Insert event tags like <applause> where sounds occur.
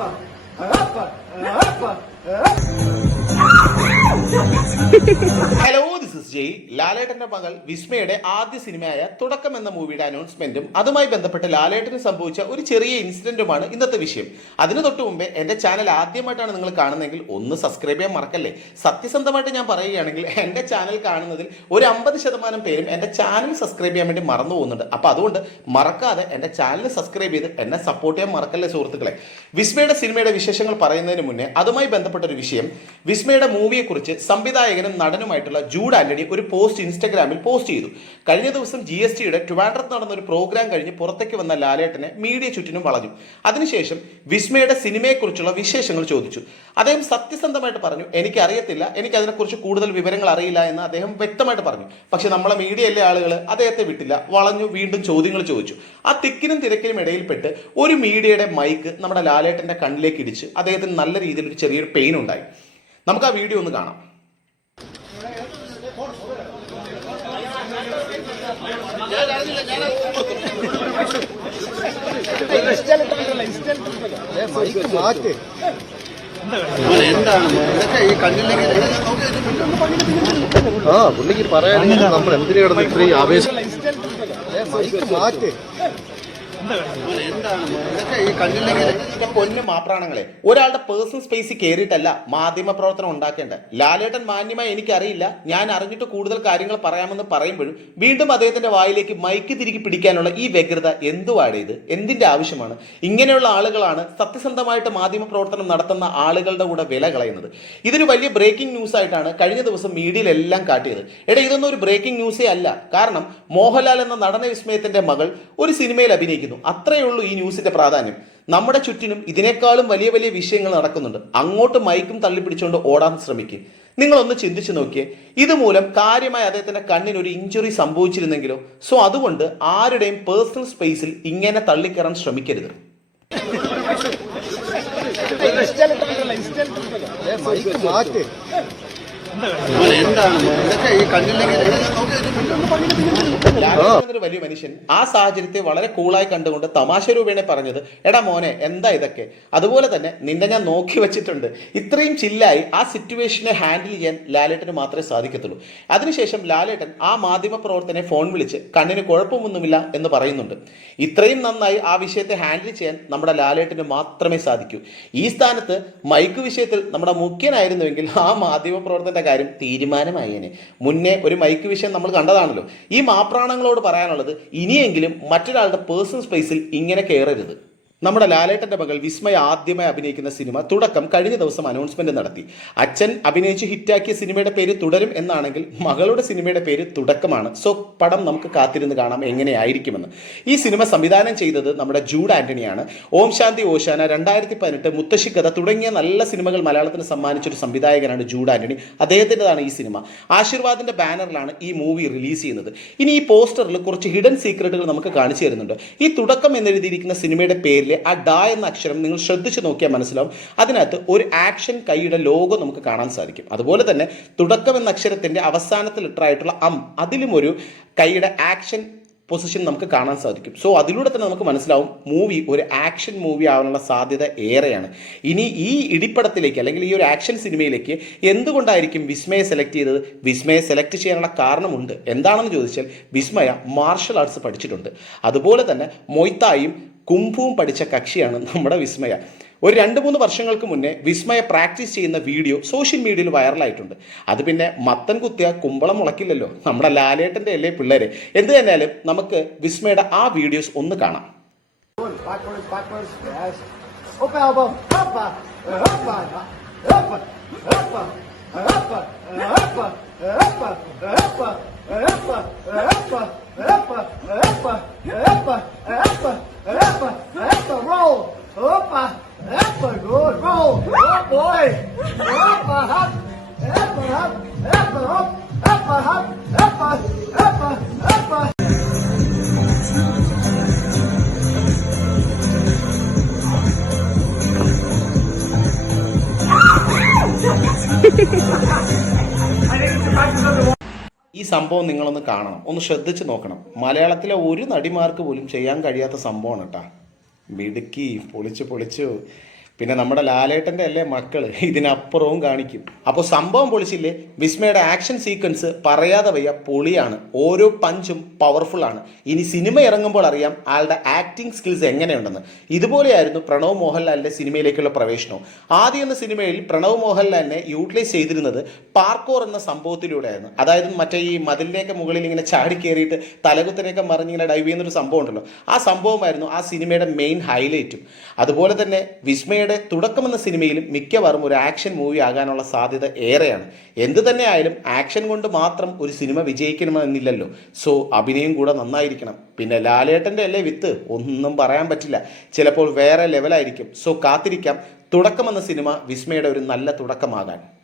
<laughs> Hello ജയ് ലാലേട്ടന്റെ മകൾ വിസ്മയുടെ ആദ്യ സിനിമയായ തുടക്കം എന്ന മൂവിയുടെ അനൗൺസ്മെന്റും അതുമായി ബന്ധപ്പെട്ട് ലാലേട്ടന് സംഭവിച്ച ഒരു ചെറിയ ഇൻസിഡന്റുമാണ് ഇന്നത്തെ വിഷയം. അതിന് തൊട്ട് മുമ്പേ എന്റെ ചാനൽ ആദ്യമായിട്ടാണ് നിങ്ങൾ കാണുന്നതെങ്കിൽ ഒന്ന് സബ്സ്ക്രൈബ് ചെയ്യാൻ മറക്കല്ലേ? സത്യസന്ധമായിട്ട് ഞാൻ പറയുകയാണെങ്കിൽ എന്റെ ചാനൽ കാണുന്നതിൽ ഒരു അമ്പത് ശതമാനം പേരും എന്റെ ചാനൽ സബ്സ്ക്രൈബ് ചെയ്യാൻ വേണ്ടി മറന്നു പോകുന്നുണ്ട്. അപ്പൊ അതുകൊണ്ട് മറക്കാതെ എന്റെ ചാനൽ സബ്സ്ക്രൈബ് ചെയ്ത് എന്നെ സപ്പോർട്ട് ചെയ്യാൻ മറക്കല്ലേ സുഹൃത്തുക്കളെ? വിസ്മയുടെ സിനിമയുടെ വിശേഷങ്ങൾ പറയുന്നതിന് മുന്നേ അതുമായി ബന്ധപ്പെട്ട ഒരു വിഷയം. വിസ്മയുടെ മൂവിയെക്കുറിച്ച് സംവിധായകനും നടനുമായിട്ടുള്ള ജൂഡ് ആന്റണി ഒരു പോസ്റ്റ് ഇൻസ്റ്റഗ്രാമിൽ പോസ്റ്റ് ചെയ്തു. കഴിഞ്ഞ ദിവസം ജി എസ് ടിയുടെ ട്രിവാൻഡ്രത്ത് നടന്ന ഒരു പ്രോഗ്രാം കഴിഞ്ഞ് പുറത്തേക്ക് വന്ന ലാലേട്ടനെ മീഡിയ ചുറ്റിനും വളഞ്ഞു. അതിനുശേഷം വിസ്മയുടെ സിനിമയെക്കുറിച്ചുള്ള വിശേഷങ്ങൾ ചോദിച്ചു. അദ്ദേഹം സത്യസന്ധമായിട്ട് പറഞ്ഞു എനിക്ക് അറിയത്തില്ല എനിക്ക് അതിനെക്കുറിച്ച് കൂടുതൽ വിവരങ്ങൾ അറിയില്ല എന്ന് അദ്ദേഹം വ്യക്തമായിട്ട് പറഞ്ഞു. പക്ഷെ നമ്മളെ മീഡിയയിലെ ആളുകൾ അദ്ദേഹത്തെ വിട്ടില്ല വളഞ്ഞു വീണ്ടും ചോദ്യങ്ങൾ ചോദിച്ചു. ആ തിക്കിനും തിരക്കിനും ഇടയിൽപ്പെട്ട് ഒരു മീഡിയയുടെ മൈക്ക് നമ്മുടെ ലാലേട്ടന്റെ കണ്ണിലേക്ക് ഇടിച്ച് അദ്ദേഹത്തിന് നല്ല രീതിയിൽ ഒരു ചെറിയൊരു പെയിൻ ഉണ്ടായി. നമുക്ക് ആ വീഡിയോ ഒന്ന് കാണാം മൈക്ക് മാറ്റ് എന്താണ് ഇതൊക്കെ ഈ കണ്ണിലേക്ക് ആ പുള്ളിക്ക് പറയാൻ നമ്മൾ എന്തിനാണ് ഇത്രയും ആവേശം? മാറ്റ് എന്താണ് ഇതൊക്കെ ഈ കണ്ണിലേക്ക് എന്റെ പൊന്നു മാപ്രാണങ്ങളെ ഒരാളുടെ പേഴ്സണൽ സ്പേസ് കയറിയിട്ടല്ല മാധ്യമ പ്രവർത്തനം ഉണ്ടാക്കേണ്ടത്. ലാലേട്ടൻ മാന്യമായി എനിക്കറിയില്ല. ഞാൻ അറിഞ്ഞിട്ട് കൂടുതൽ കാര്യങ്ങൾ പറയാമെന്ന് പറയുമ്പോഴും വീണ്ടും അദ്ദേഹത്തിന്റെ വായിലേക്ക് മൈക്ക് തിരികെ പിടിക്കാനുള്ള ഈ വ്യഗ്രത എന്തുവാണ് ഇത്? എന്തിന്റെ ആവശ്യമാണ്? ഇങ്ങനെയുള്ള ആളുകളാണ് സത്യസന്ധമായിട്ട് മാധ്യമ പ്രവർത്തനം നടത്തുന്ന ആളുകളുടെ കൂടെ വില കളയുന്നത്. ഇതൊരു വലിയ ബ്രേക്കിംഗ് ന്യൂസ് ആയിട്ടാണ് കഴിഞ്ഞ ദിവസം മീഡിയയിലെല്ലാം കാട്ടിയത്. എടാ ഇതൊന്നും ഒരു ബ്രേക്കിംഗ് ന്യൂസേ അല്ല. കാരണം മോഹൻലാൽ എന്ന നടന വിസ്മയത്തിന്റെ മകൾ ഒരു സിനിമയിൽ അഭിനയിക്കുന്നു. അത്രയേ ഉള്ളൂ ഈ ന്യൂസിന്റെ പ്രാധാന്യം. നമ്മുടെ ചുറ്റിനും ഇതിനേക്കാളും വലിയ വലിയ വിഷയങ്ങൾ നടക്കുന്നുണ്ട്. അങ്ങോട്ട് മൈക്കും തള്ളിപ്പിടിച്ചുകൊണ്ട് ഓടാൻ ശ്രമിക്കും. നിങ്ങളൊന്ന് ചിന്തിച്ചു നോക്കിയേ. ഇതുമൂലം കാര്യമായി അദ്ദേഹത്തിന്റെ കണ്ണിന് ഒരു ഇഞ്ചുറി സംഭവിച്ചിരുന്നെങ്കിലോ? സോ അതുകൊണ്ട് ആരുടെയും പേഴ്സണൽ സ്പേസിൽ ഇങ്ങനെ തള്ളിക്കയറാൻ ശ്രമിക്കരുത്. മൈക്ക് മാറ്റ്. വലിയ മനുഷ്യൻ ആ സാഹചര്യത്തെ വളരെ കൂളായി കണ്ടുകൊണ്ട് തമാശ രൂപേണ പറഞ്ഞത് എടാ മോനെ എന്താ ഇതൊക്കെ? അതുപോലെ തന്നെ നിന്നെ ഞാൻ നോക്കി വെച്ചിട്ടുണ്ട്. ഇത്രയും ചില്ലായി ആ സിറ്റുവേഷനെ ഹാൻഡിൽ ചെയ്യാൻ ലാലേട്ടന് മാത്രമേ സാധിക്കത്തുള്ളൂ. അതിനുശേഷം ലാലേട്ടൻ ആ മാധ്യമ പ്രവർത്തനെ ഫോൺ വിളിച്ച് കണ്ണിന് കുഴപ്പമൊന്നുമില്ല എന്ന് പറയുന്നുണ്ട്. ഇത്രയും നന്നായി ആ വിഷയത്തെ ഹാൻഡിൽ ചെയ്യാൻ നമ്മുടെ ലാലേട്ടന് മാത്രമേ സാധിക്കൂ. ഈ സ്ഥാനത്ത് മൈക്ക് വിഷയത്തിൽ നമ്മുടെ മുഖ്യനായിരുന്നുവെങ്കിൽ ആ മാധ്യമ പ്രവർത്തനത്തിന്റെ കാര്യം തീരുമാനമായേനെ. മുന്നേ ഒരു മൈക്ക് വിഷയം നമ്മൾ കണ്ടതാണല്ലോ. ഈ മാപ്രാണങ്ങളോട് പറയാനുള്ളത് ഇനിയെങ്കിലും മറ്റൊരാളുടെ പേഴ്സണൽ സ്പേസിൽ ഇങ്ങനെ കയറരുത് നമ്മുടെ ലാലേട്ടന്റെ മകൾ വിസ്മയ ആദ്യമായി അഭിനയിക്കുന്ന സിനിമ തുടക്കം കഴിഞ്ഞ ദിവസം അനൗൺസ്മെന്റ് നടത്തി. അച്ഛൻ അഭിനയിച്ച് ഹിറ്റാക്കിയ സിനിമയുടെ പേര് തുടരും എന്നാണെങ്കിൽ മകളുടെ സിനിമയുടെ പേര് തുടക്കമാണ്. സോ പടം നമുക്ക് കാത്തിരുന്ന് കാണാം എങ്ങനെയായിരിക്കുമെന്ന്. ഈ സിനിമ സംവിധാനം ചെയ്തത് നമ്മുടെ ജൂഡ് ആന്റണിയാണ്. ഓം ശാന്തി ഓശാന രണ്ടായിരത്തി പതിനെട്ട് മുത്തശ്ശി കഥ തുടങ്ങിയ നല്ല സിനിമകൾ മലയാളത്തിന് സമ്മാനിച്ചൊരു സംവിധായകനാണ് ജൂഡ് ആന്റണി. അദ്ദേഹത്തിന്റെതാണ് ഈ സിനിമ. ആശീർവാദിന്റെ ബാനറിലാണ് ഈ മൂവി റിലീസ് ചെയ്യുന്നത്. ഇനി ഈ പോസ്റ്ററിൽ കുറച്ച് ഹിഡൻ സീക്രട്ടുകൾ നമുക്ക് കാണിച്ചു തരുന്നുണ്ട്. ഈ തുടക്കം എന്നെഴുതിയിരിക്കുന്ന സിനിമയുടെ പേരിലെ ആ ഡ എന്ന അക്ഷരം നിങ്ങൾ ശ്രദ്ധിച്ച് നോക്കിയാൽ മനസ്സിലാവും. അതിനകത്ത് ഒരു ആക്ഷൻ കൈയുടെ ലോഗോ നമുക്ക് കാണാൻ സാധിക്കും. അതുപോലെ തന്നെ തുടക്കം എന്ന അക്ഷരത്തിന്റെ അവസാനത്തിൽ ലെറ്ററായിട്ടുള്ള അം അതിലും ഒരു കൈയുടെ ആക്ഷൻ പൊസിഷൻ നമുക്ക് കാണാൻ സാധിക്കും. സോ അതിലൂടെ തന്നെ നമുക്ക് മനസ്സിലാവും മൂവി ഒരു ആക്ഷൻ മൂവി ആവാനുള്ള സാധ്യത ഏറെയാണ്. ഇനി ഈ ഇടിപ്പടത്തിലേക്ക് അല്ലെങ്കിൽ ഈ ഒരു ആക്ഷൻ സിനിമയിലേക്ക് എന്തുകൊണ്ടായിരിക്കും വിസ്മയെ സെലക്ട് ചെയ്തത്? വിസ്മയെ സെലക്ട് ചെയ്യാനുള്ള കാരണമുണ്ട്. എന്താണെന്ന് ചോദിച്ചാൽ വിസ്മയ മാർഷൽ ആർട്സ് പഠിച്ചിട്ടുണ്ട്. അതുപോലെ തന്നെ മൊയ്ത്തായും കുംഫുവും പഠിച്ച കക്ഷിയാണ് നമ്മുടെ വിസ്മയ. ഒരു രണ്ട് മൂന്ന് വർഷങ്ങൾക്ക് മുന്നേ വിസ്മയ പ്രാക്ടീസ് ചെയ്യുന്ന വീഡിയോ സോഷ്യൽ മീഡിയയിൽ വൈറലായിട്ടുണ്ട്. അത് പിന്നെ മത്തൻ കുത്തിയ കുമ്പളം മുളക്കില്ലല്ലോ. നമ്മുടെ ലാലേട്ടന്റെ അല്ലേ പിള്ളേരെ? എന്ത് തന്നെയാലും നമുക്ക് വിസ്മയുടെ ആ വീഡിയോസ് ഒന്ന് കാണാം. Backwards, backwards, yes. Up elbow, up, Epa, good. Roll. Good boy. Epa, hop. Epa, hop. Epa, hop. Epa, hop. Epa, epa, epa. ഈ സംഭവം നിങ്ങളൊന്ന് കാണണം ഒന്ന് ശ്രദ്ധിച്ച് നോക്കണം മലയാളത്തിലെ ഒരു നടിമാർക്ക് പോലും ചെയ്യാൻ കഴിയാത്ത സംഭവമാണ് കേട്ടാ മിടുക്കി പൊളിച്ചു പൊളിച്ചു പിന്നെ നമ്മുടെ ലാലേട്ടന്റെ അല്ലേ മക്കൾ ഇതിനപ്പുറവും കാണിക്കും. അപ്പോൾ സംഭവം പൊളിച്ചില്ലേ? വിസ്മയുടെ ആക്ഷൻ സീക്വൻസ് പറയാതെ വയ്യ പൊളിയാണ്. ഓരോ പഞ്ചും പവർഫുൾ ആണ്. ഇനി സിനിമ ഇറങ്ങുമ്പോൾ അറിയാം ആളുടെ ആക്ടിങ് സ്കിൽസ് എങ്ങനെയുണ്ടെന്ന്. ഇതുപോലെയായിരുന്നു പ്രണവ് മോഹൻലാലിന്റെ സിനിമയിലേക്കുള്ള പ്രവേശനവും. ആദ്യം എന്ന സിനിമയിൽ പ്രണവ് മോഹൻലാലിനെ യൂട്ടിലൈസ് ചെയ്തിരുന്നത് പാർക്കോർ എന്ന സംഭവത്തിലൂടെയായിരുന്നു. അതായത് മറ്റേ ഈ മതിലിന്റെയൊക്കെ മുകളിൽ ഇങ്ങനെ ചാടി കയറിയിട്ട് തലകുത്തനെയൊക്കെ മറിഞ്ഞിങ്ങനെ ഡൈവ് ചെയ്യുന്നൊരു സംഭവം ഉണ്ടല്ലോ. ആ സംഭവമായിരുന്നു ആ സിനിമയുടെ മെയിൻ ഹൈലൈറ്റും അതുപോലെ തന്നെ വിസ്മയുടെ തുടക്കം എന്ന സിനിമയിലും മിക്കവാറും ഒരു ആക്ഷൻ മൂവി ആകാനുള്ള സാധ്യത ഏറെയാണ്. എന്ത് തന്നെ ആയാലും ആക്ഷൻ കൊണ്ട് മാത്രം ഒരു സിനിമ വിജയിക്കണമെന്നില്ലല്ലോ. സോ അഭിനയം കൂടെ നന്നായിരിക്കണം. പിന്നെ ലാലേട്ടന്റെ അല്ലേ വിത്ത്? ഒന്നും പറയാൻ പറ്റില്ല. ചിലപ്പോൾ വേറെ ലെവലായിരിക്കും. സോ കാത്തിരിക്കാം. തുടക്കം എന്ന സിനിമ വിസ്മയുടെ ഒരു നല്ല തുടക്കമാകാൻ.